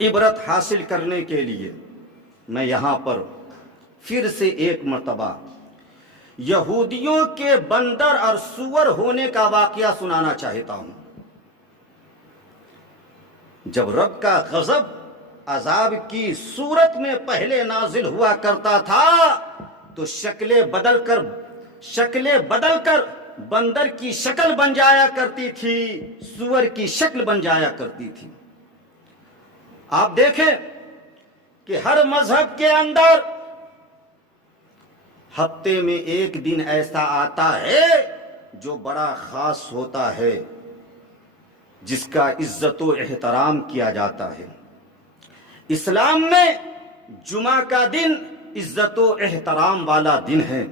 عبرت حاصل کرنے کے لیے میں یہاں پر پھر سے ایک مرتبہ یہودیوں کے بندر اور سور ہونے کا واقعہ سنانا چاہتا ہوں۔ جب رب کا غضب عذاب کی صورت میں پہلے نازل ہوا کرتا تھا تو شکلیں بدل کر بندر کی شکل بن جایا کرتی تھی، سور کی شکل بن جایا کرتی تھی۔ آپ دیکھیں کہ ہر مذہب کے اندر ہفتے میں ایک دن ایسا آتا ہے جو بڑا خاص ہوتا ہے، جس کا عزت و احترام کیا جاتا ہے۔ اسلام میں جمعہ کا دن عزت و احترام والا دن ہے۔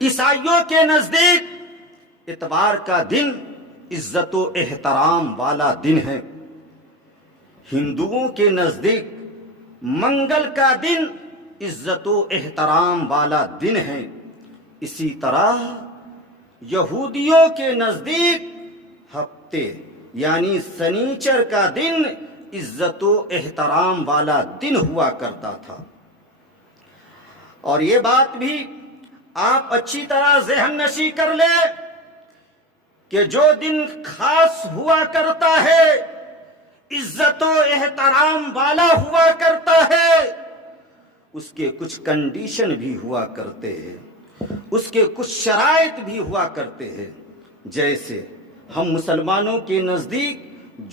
عیسائیوں کے نزدیک اتوار کا دن عزت و احترام والا دن ہے۔ ہندوؤں کے نزدیک منگل کا دن عزت و احترام والا دن ہے۔ اسی طرح یہودیوں کے نزدیک ہفتے یعنی سنیچر کا دن عزت و احترام والا دن ہوا کرتا تھا۔ اور یہ بات بھی آپ اچھی طرح ذہن نشی کر لیں کہ جو دن خاص ہوا کرتا ہے، عزت و احترام والا ہوا کرتا ہے، اس کے کچھ کنڈیشن بھی ہوا کرتے ہیں، اس کے کچھ شرائط بھی ہوا کرتے ہیں۔ جیسے ہم مسلمانوں کے نزدیک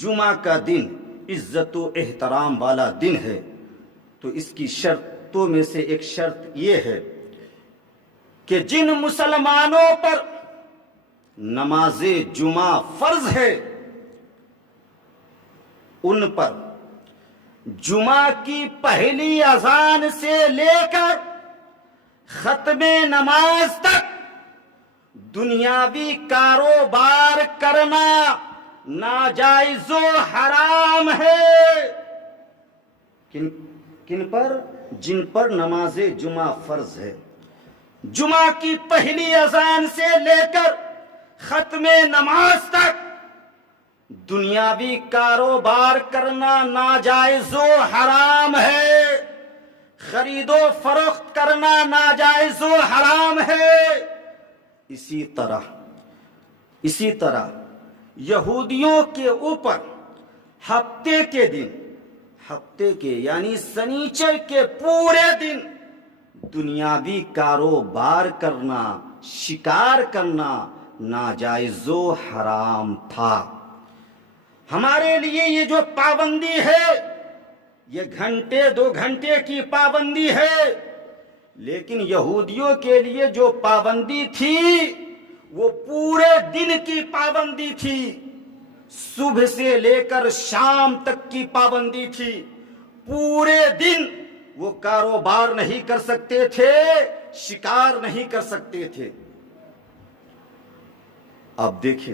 جمعہ کا دن عزت و احترام والا دن ہے، تو اس کی شرطوں میں سے ایک شرط یہ ہے کہ جن مسلمانوں پر نماز جمعہ فرض ہے، ان پر جمعہ کی پہلی اذان سے لے کر ختم نماز تک دنیاوی کاروبار کرنا ناجائز و حرام ہے۔ کن پر؟ جن پر نماز جمعہ فرض ہے۔ جمعہ کی پہلی اذان سے لے کر ختم نماز تک دنیاوی کاروبار کرنا ناجائز و حرام ہے، خرید و فروخت کرنا ناجائز و حرام ہے۔ اسی طرح یہودیوں کے اوپر ہفتے کے یعنی سنیچر کے پورے دن دنیاوی کاروبار کرنا، شکار کرنا ناجائز و حرام تھا۔ ہمارے لیے یہ جو پابندی ہے، یہ گھنٹے 2 گھنٹے کی پابندی ہے، لیکن یہودیوں کے لیے جو پابندی تھی وہ پورے دن کی پابندی تھی، صبح سے لے کر شام تک کی پابندی تھی۔ پورے دن وہ کاروبار نہیں کر سکتے تھے، شکار نہیں کر سکتے تھے۔ اب دیکھیں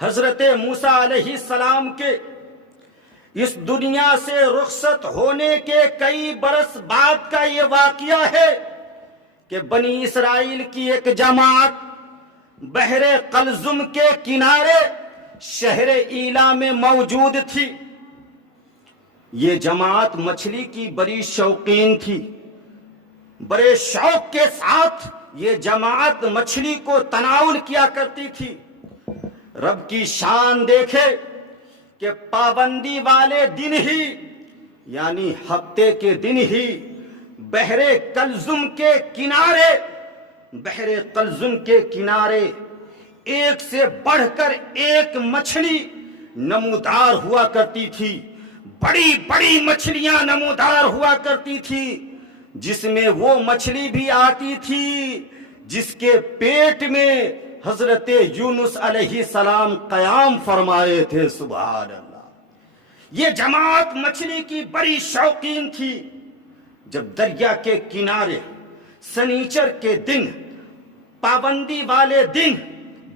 حضرت موسیٰ علیہ السلام کے اس دنیا سے رخصت ہونے کے کئی برس بعد کا یہ واقعہ ہے کہ بنی اسرائیل کی ایک جماعت بحر قلزم کے کنارے شہر ایلا میں موجود تھی۔ یہ جماعت مچھلی کی بڑی شوقین تھی۔ بڑے شوق کے ساتھ یہ جماعت مچھلی کو تناول کیا کرتی تھی۔ رب کی شان دیکھے کہ پابندی والے دن ہی یعنی ہفتے کے دن ہی بحر قلزم کے کنارے ایک سے بڑھ کر ایک مچھلی نمودار ہوا کرتی تھی۔ بڑی بڑی مچھلیاں نمودار ہوا کرتی تھی، جس میں وہ مچھلی بھی آتی تھی جس کے پیٹ میں حضرت یونس علیہ السلام قیام فرمائے تھے۔ سبحان اللہ! یہ جماعت مچھلی کی بڑی شوقین تھی۔ جب دریا کے کنارے سنیچر کے دن، پابندی والے دن،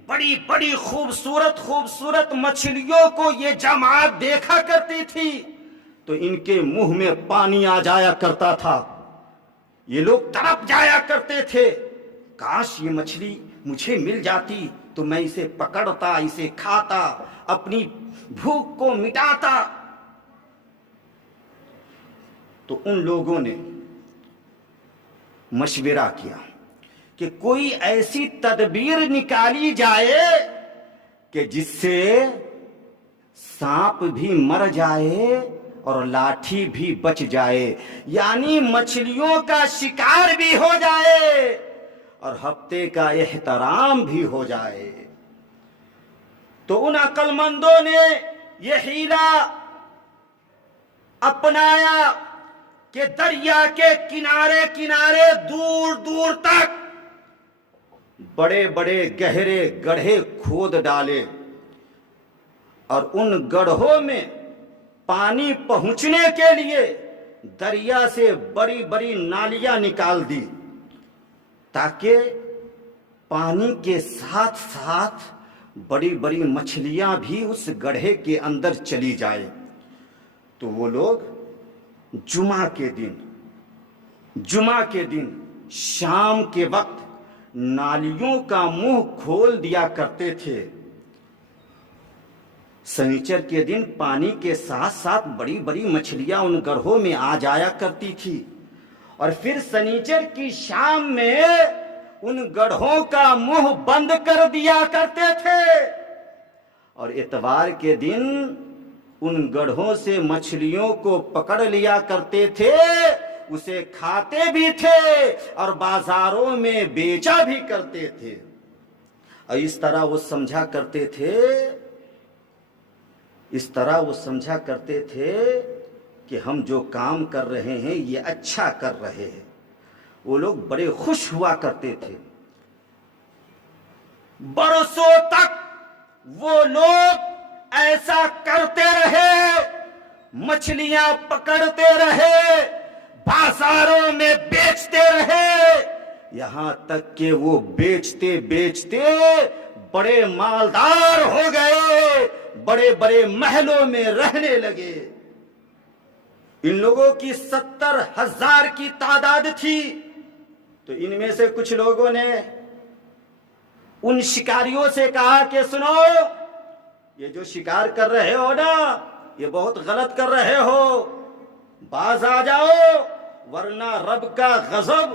بڑی بڑی خوبصورت مچھلیوں کو یہ جماعت دیکھا کرتی تھی تو ان کے منہ میں پانی آ جایا کرتا تھا۔ یہ لوگ تڑپ جایا کرتے تھے، کاش یہ مچھلی مجھے مل جاتی تو میں اسے پکڑتا، اسے کھاتا، اپنی بھوک کو مٹاتا۔ تو ان لوگوں نے مشورہ کیا کہ کوئی ایسی تدبیر نکالی جائے کہ جس سے سانپ بھی مر جائے اور لاٹھی بھی بچ جائے، یعنی مچھلیوں کا شکار بھی ہو جائے اور ہفتے کا احترام بھی ہو جائے۔ تو ان عقل مندوں نے یہ حیلہ اپنایا کہ دریا کے کنارے کنارے دور دور تک بڑے بڑے گہرے گڑھے کھود ڈالے اور ان گڑھوں میں پانی پہنچنے کے لیے دریا سے بڑی بڑی نالیاں نکال دی، تاکہ پانی کے ساتھ ساتھ بڑی بڑی مچھلیاں بھی اس گڑھے کے اندر چلی جائیں۔ تو وہ لوگ جمعہ کے دن شام کے وقت نالیوں کا منہ کھول دیا کرتے تھے۔ سنیچر کے دن پانی کے ساتھ ساتھ بڑی بڑی مچھلیاں ان گڑھوں میں آ جایا کرتی تھی، اور پھر سنیچر کی شام میں ان گڑھوں کا منہ بند کر دیا کرتے تھے، اور اتوار کے دن ان گڑھوں سے مچھلیوں کو پکڑ لیا کرتے تھے، اسے کھاتے بھی تھے اور بازاروں میں بیچا بھی کرتے تھے۔ اور اس طرح وہ سمجھا کرتے تھے کہ ہم جو کام کر رہے ہیں یہ اچھا کر رہے ہیں۔ وہ لوگ بڑے خوش ہوا کرتے تھے۔ برسوں تک وہ لوگ ایسا کرتے رہے، مچھلیاں پکڑتے رہے، بازاروں میں بیچتے رہے، یہاں تک کہ وہ بیچتے بیچتے بڑے مالدار ہو گئے، بڑے بڑے محلوں میں رہنے لگے۔ ان لوگوں کی 70,000 کی تعداد تھی۔ تو ان میں سے کچھ لوگوں نے ان شکاریوں سے کہا کہ سنو، یہ جو شکار کر رہے ہو نا، یہ بہت غلط کر رہے ہو، باز آ جاؤ، ورنہ رب کا غضب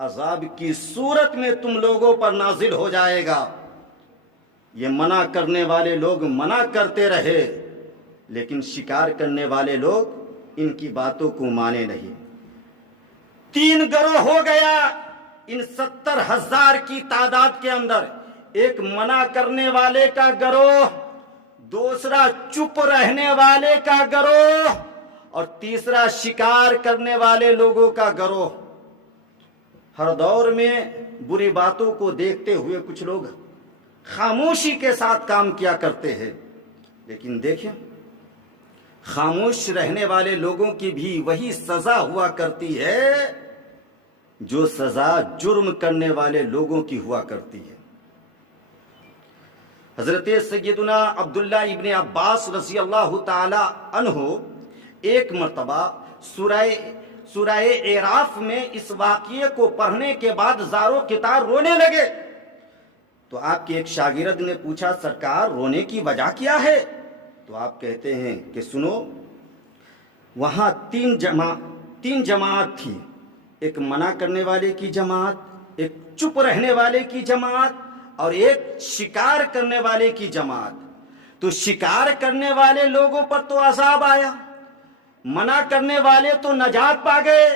عذاب کی صورت میں تم لوگوں پر نازل ہو جائے گا۔ یہ منع کرنے والے لوگ منع کرتے رہے، لیکن شکار کرنے والے لوگ ان کی باتوں کو مانے نہیں۔ 3 گروہ ہو گیا ان 70,000 کی تعداد کے اندر۔ ایک منع کرنے والے کا گروہ، دوسرا چپ رہنے والے کا گروہ، اور تیسرا شکار کرنے والے لوگوں کا گروہ۔ ہر دور میں بری باتوں کو دیکھتے ہوئے کچھ لوگ خاموشی کے ساتھ کام کیا کرتے ہیں، لیکن دیکھیں، خاموش رہنے والے لوگوں کی بھی وہی سزا ہوا کرتی ہے جو سزا جرم کرنے والے لوگوں کی ہوا کرتی ہے۔ حضرت سیدنا عبداللہ ابن عباس رضی اللہ تعالی عنہ ایک مرتبہ سورہ اعراف میں اس واقعے کو پڑھنے کے بعد زارو قطار رونے لگے۔ تو آپ کے ایک شاگرد نے پوچھا، سرکار رونے کی وجہ کیا ہے؟ تو آپ کہتے ہیں کہ سنو، وہاں 3 جماعت تھی، ایک منع کرنے والے کی جماعت، ایک چپ رہنے والے کی جماعت، اور ایک شکار کرنے والے کی جماعت۔ تو شکار کرنے والے لوگوں پر تو عذاب آیا، منع کرنے والے تو نجات پا گئے،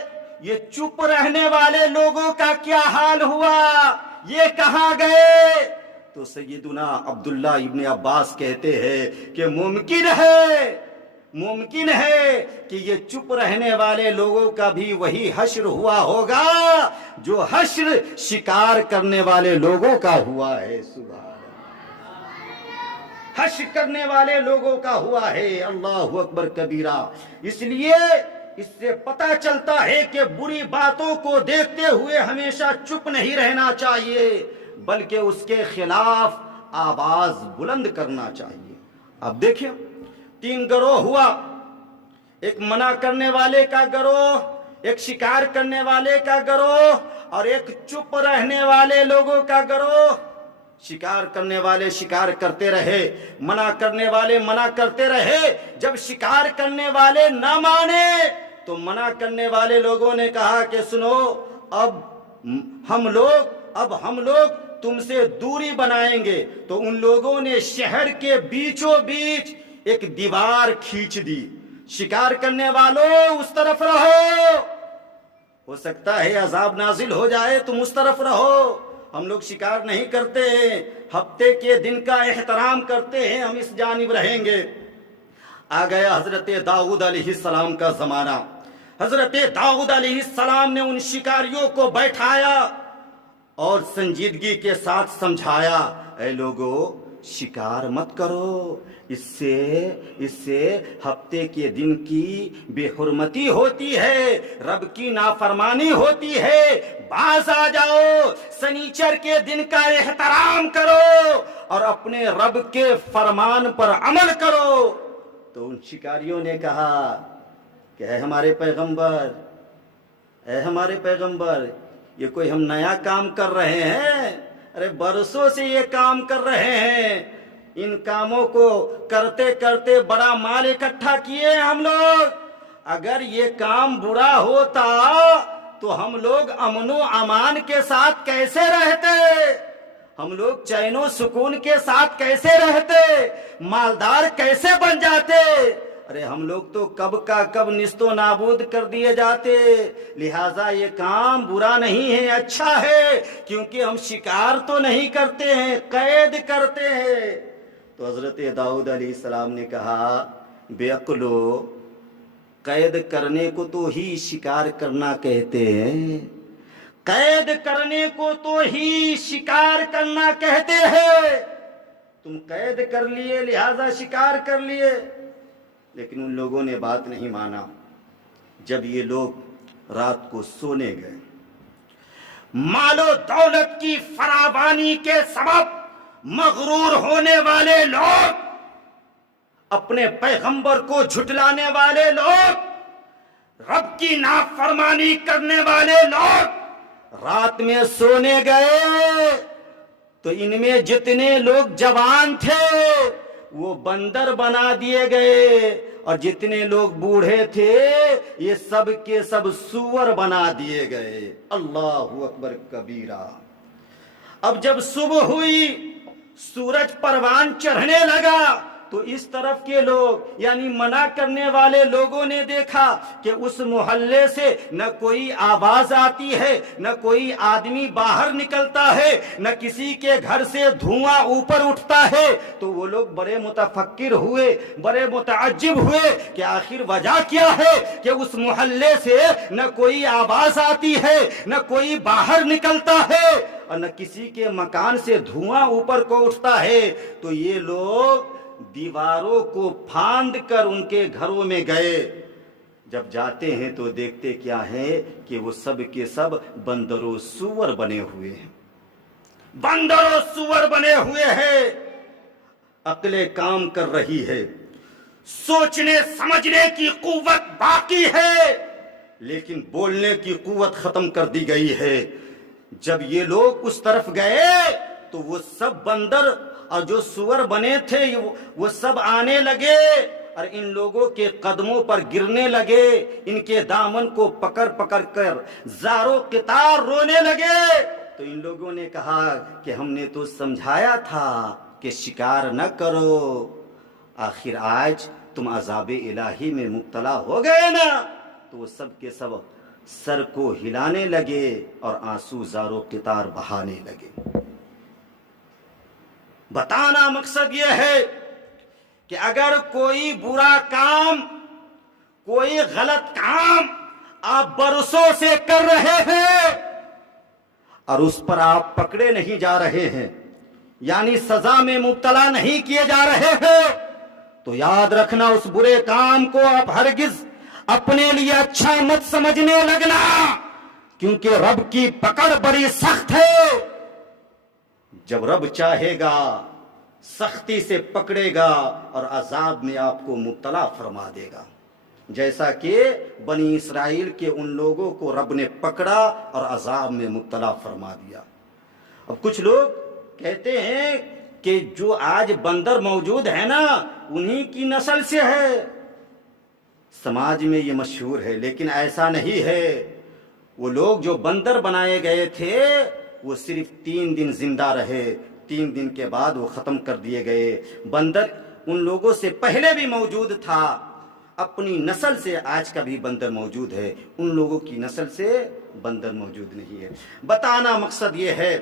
یہ چپ رہنے والے لوگوں کا کیا حال ہوا؟ یہ کہاں گئے؟ تو سیدنا عبداللہ ابن عباس کہتے ہیں کہ ممکن ہے کہ یہ چپ رہنے والے لوگوں کا بھی وہی حشر ہوا ہوگا جو حشر شکار کرنے والے لوگوں کا ہوا ہے۔ سبحان اللہ، حشر کرنے والے لوگوں کا ہوا ہے۔ اللہ اکبر کبیرہ۔ اس لیے اس سے پتہ چلتا ہے کہ بری باتوں کو دیکھتے ہوئے ہمیشہ چپ نہیں رہنا چاہیے، بلکہ اس کے خلاف آواز بلند کرنا چاہیے۔ اب دیکھیں، 3 گروہ ہوا، ایک منع کرنے والے کا گروہ، ایک شکار کرنے والے کا گروہ، اور ایک چپ رہنے والے لوگوں کا گروہ۔ شکار کرنے والے شکار کرتے رہے، منع کرنے والے منع کرتے رہے۔ جب شکار کرنے والے نہ مانے تو منع کرنے والے لوگوں نے کہا کہ سنو، اب ہم لوگ تم سے دوری بنائیں گے۔ تو ان لوگوں نے شہر کے بیچوں بیچ ایک دیوار کھینچ دی۔ شکار کرنے والوں اس طرف رہو، ہو سکتا ہے عذاب نازل ہو جائے، تم اس طرف رہو، ہم لوگ شکار نہیں کرتے ہیں، ہفتے کے دن کا احترام کرتے ہیں، ہم اس جانب رہیں گے۔ آ گیا حضرت داؤد علیہ السلام کا زمانہ۔ حضرت داؤد علیہ السلام نے ان شکاریوں کو بیٹھایا اور سنجیدگی کے ساتھ سمجھایا، اے لوگو شکار مت کرو، اس سے ہفتے کے دن کی بے حرمتی ہوتی ہے، رب کی نافرمانی ہوتی ہے، باز آ جاؤ، سنیچر کے دن کا احترام کرو اور اپنے رب کے فرمان پر عمل کرو۔ تو ان شکاریوں نے کہا کہ اے ہمارے پیغمبر، یہ کوئی ہم نیا کام کر رہے ہیں؟ ارے برسوں سے یہ کام کر رہے ہیں، ان کاموں کو کرتے کرتے بڑا مال اکٹھا کیے ہم لوگ۔ اگر یہ کام برا ہوتا تو ہم لوگ امن و امان کے ساتھ کیسے رہتے؟ ہم لوگ چین و سکون کے ساتھ کیسے رہتے؟ مالدار کیسے بن جاتے؟ ارے ہم لوگ تو کب کا کب نیست و نابود کر دیے جاتے۔ لہٰذا یہ کام برا نہیں ہے، اچھا ہے، کیونکہ ہم شکار تو نہیں کرتے ہیں، قید کرتے ہیں۔ تو حضرت داؤد علیہ السلام نے کہا، بے عقلو، قید کرنے کو تو ہی شکار کرنا کہتے ہیں، قید کرنے کو تو ہی شکار کرنا کہتے ہیں۔ تم قید کر لیے لہذا شکار کر لیے۔ لیکن ان لوگوں نے بات نہیں مانا۔ جب یہ لوگ رات کو سونے گئے، مال و دولت کی فراوانی کے سبب مغرور ہونے والے لوگ، اپنے پیغمبر کو جھٹلانے والے لوگ، رب کی نافرمانی کرنے والے لوگ رات میں سونے گئے تو ان میں جتنے لوگ جوان تھے وہ بندر بنا دیے گئے، اور جتنے لوگ بوڑھے تھے یہ سب کے سب سور بنا دیے گئے۔ اللہ اکبر کبیرہ۔ اب جب صبح ہوئی، سورج پروان چڑھنے لگا تو اس طرف کے لوگ یعنی منع کرنے والے لوگوں نے دیکھا کہ اس محلے سے نہ کوئی آواز آتی ہے، نہ کوئی آدمی باہر نکلتا ہے، نہ کسی کے گھر سے دھواں اوپر اٹھتا ہے۔ تو وہ لوگ بڑے متفکر ہوئے، بڑے متعجب ہوئے کہ آخر وجہ کیا ہے کہ اس محلے سے نہ کوئی آواز آتی ہے، نہ کوئی باہر نکلتا ہے، اور نہ کسی کے مکان سے دھواں اوپر کو اٹھتا ہے۔ تو یہ لوگ دیواروں کو پھاند کر ان کے گھروں میں گئے۔ جب جاتے ہیں تو دیکھتے کیا ہے کہ وہ سب کے سب بندر و سور بنے ہوئے ہیں، بندر و سور بنے ہوئے ہیں۔ عقلیں کام کر رہی ہے، سوچنے سمجھنے کی قوت باقی ہے، لیکن بولنے کی قوت ختم کر دی گئی ہے۔ جب یہ لوگ اس طرف گئے تو وہ سب بندر اور جو سور بنے تھے وہ سب آنے لگے اور ان لوگوں کے قدموں پر گرنے لگے، ان کے دامن کو پکڑ پکڑ کر زاروں قطار رونے لگے۔ تو ان لوگوں نے کہا کہ ہم نے تو سمجھایا تھا کہ شکار نہ کرو، آخر آج تم عذاب الہی میں مبتلا ہو گئے نا۔ تو وہ سب کے سب سر کو ہلانے لگے اور آنسو زاروں قطار بہانے لگے۔ بتانا مقصد یہ ہے کہ اگر کوئی برا کام، کوئی غلط کام آپ برسوں سے کر رہے ہیں اور اس پر آپ پکڑے نہیں جا رہے ہیں، یعنی سزا میں مبتلا نہیں کیے جا رہے ہیں، تو یاد رکھنا اس برے کام کو آپ ہرگز اپنے لیے اچھا مت سمجھنے لگنا، کیونکہ رب کی پکڑ بڑی سخت ہے۔ جب رب چاہے گا سختی سے پکڑے گا اور عذاب میں آپ کو مبتلا فرما دے گا، جیسا کہ بنی اسرائیل کے ان لوگوں کو رب نے پکڑا اور عذاب میں مبتلا فرما دیا۔ اب کچھ لوگ کہتے ہیں کہ جو آج بندر موجود ہے نا انہی کی نسل سے ہے. سماج میں یہ مشہور ہے، لیکن ایسا نہیں ہے. وہ لوگ جو بندر بنائے گئے تھے وہ صرف 3 دن زندہ رہے، 3 دن کے بعد وہ ختم کر دیے گئے. بندر ان لوگوں سے پہلے بھی موجود تھا، اپنی نسل سے آج کا بھی بندر موجود ہے، ان لوگوں کی نسل سے بندر موجود نہیں ہے. بتانا مقصد یہ ہے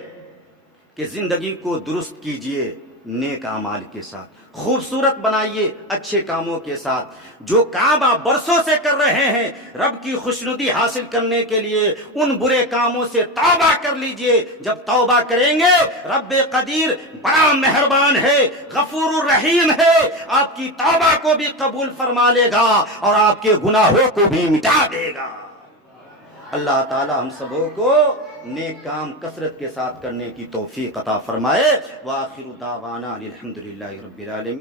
کہ زندگی کو درست کیجئے نیک اعمال کے ساتھ، خوبصورت بنائیے اچھے کاموں کے ساتھ. جو کام آپ برسوں سے کر رہے ہیں رب کی خوشنودی حاصل کرنے کے لیے ان برے کاموں سے توبہ کر لیجئے. جب توبہ کریں گے رب قدیر بڑا مہربان ہے، غفور الرحیم ہے، آپ کی توبہ کو بھی قبول فرما لے گا اور آپ کے گناہوں کو بھی مٹا دے گا. اللہ تعالی ہم سبوں کو نیک کام کثرت کے ساتھ کرنے کی توفیق عطا فرمائے. وآخر دعوانا الحمدللہ رب العالمین.